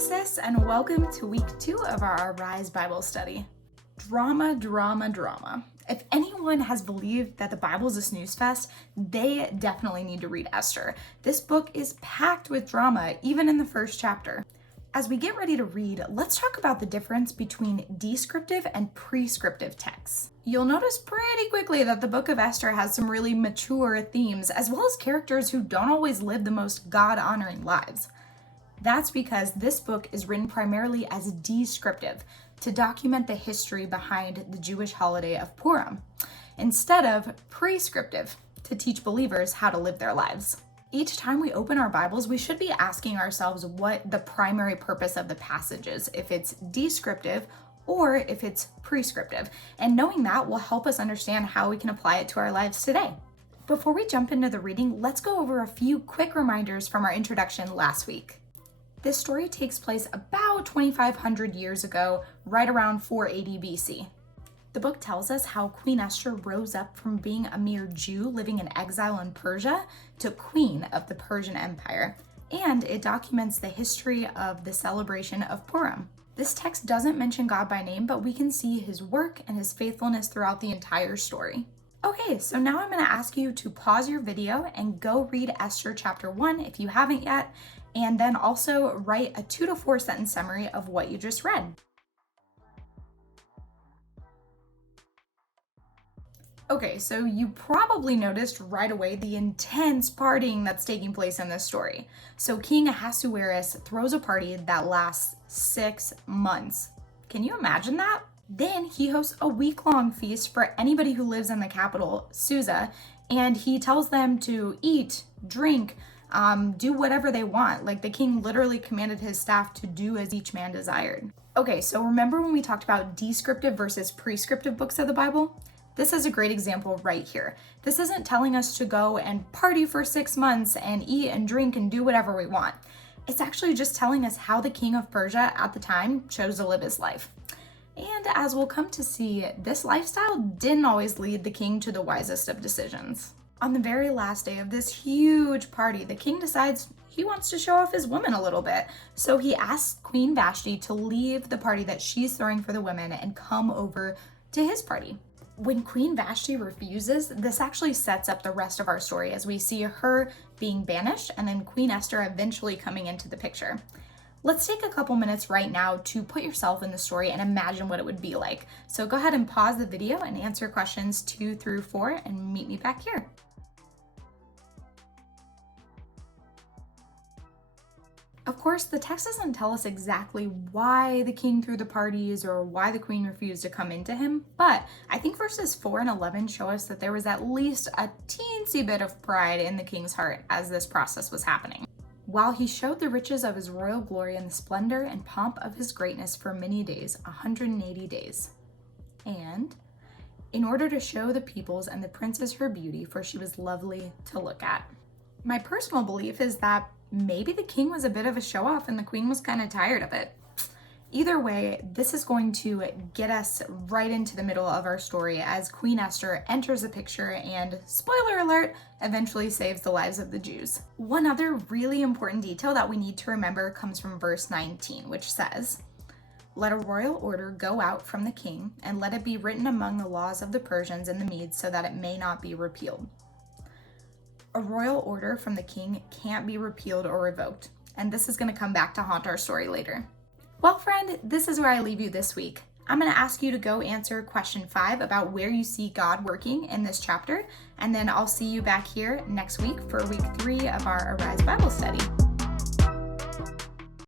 sis, and welcome to week 2 of our Arise Bible study. Drama, drama, drama. If anyone has believed that the Bible is a snooze fest, they definitely need to read Esther. This book is packed with drama, even in the first chapter. As we get ready to read, let's talk about the difference between descriptive and prescriptive texts. You'll notice pretty quickly that the book of Esther has some really mature themes, as well as characters who don't always live the most God-honoring lives. That's because this book is written primarily as descriptive, to document the history behind the Jewish holiday of Purim, instead of prescriptive, to teach believers how to live their lives. Each time we open our Bibles, we should be asking ourselves what the primary purpose of the passage is, if it's descriptive or if it's prescriptive. And knowing that will help us understand how we can apply it to our lives today. Before we jump into the reading, let's go over a few quick reminders from our introduction last week. This story takes place about 2,500 years ago, right around 480 BC. The book tells us how Queen Esther rose up from being a mere Jew living in exile in Persia to queen of the Persian Empire, and it documents the history of the celebration of Purim. This text doesn't mention God by name, but we can see his work and his faithfulness throughout the entire story. Okay, so now I'm going to ask you to pause your video and go read Esther chapter 1 if you haven't yet, and then also write a 2 to 4 sentence summary of what you just read. Okay, so you probably noticed right away the intense partying that's taking place in this story. So King Ahasuerus throws a party that lasts 6 months. Can you imagine that? Then he hosts a week-long feast for anybody who lives in the capital, Susa, and he tells them to eat, drink, do whatever they want. Like, the king literally commanded his staff to do as each man desired. Okay, so remember when we talked about descriptive versus prescriptive books of the Bible? This is a great example right here. This isn't telling us to go and party for 6 months and eat and drink and do whatever we want. It's actually just telling us how the king of Persia at the time chose to live his life. And as we'll come to see, this lifestyle didn't always lead the king to the wisest of decisions. On the very last day of this huge party, the king decides he wants to show off his women a little bit. So he asks Queen Vashti to leave the party that she's throwing for the women and come over to his party. When Queen Vashti refuses, this actually sets up the rest of our story as we see her being banished and then Queen Esther eventually coming into the picture. Let's take a couple minutes right now to put yourself in the story and imagine what it would be like. So go ahead and pause the video and answer questions 2 through 4 and meet me back here. Of course, the text doesn't tell us exactly why the king threw the parties or why the queen refused to come into him, but I think verses 4 and 11 show us that there was at least a teensy bit of pride in the king's heart as this process was happening. While he showed the riches of his royal glory and the splendor and pomp of his greatness for many days, 180 days. And in order to show the peoples and the princes her beauty, for she was lovely to look at. My personal belief is that maybe the king was a bit of a show-off and the queen was kind of tired of it. Either way, this is going to get us right into the middle of our story as Queen Esther enters the picture and, spoiler alert, eventually saves the lives of the Jews. One other really important detail that we need to remember comes from verse 19, which says, "Let a royal order go out from the king, and let it be written among the laws of the Persians and the Medes so that it may not be repealed." A royal order from the king can't be repealed or revoked, and this is going to come back to haunt our story later. Well, friend, this is where I leave you this week. I'm going to ask you to go answer question 5 about where you see God working in this chapter, and then I'll see you back here next week for week 3 of our Arise Bible study.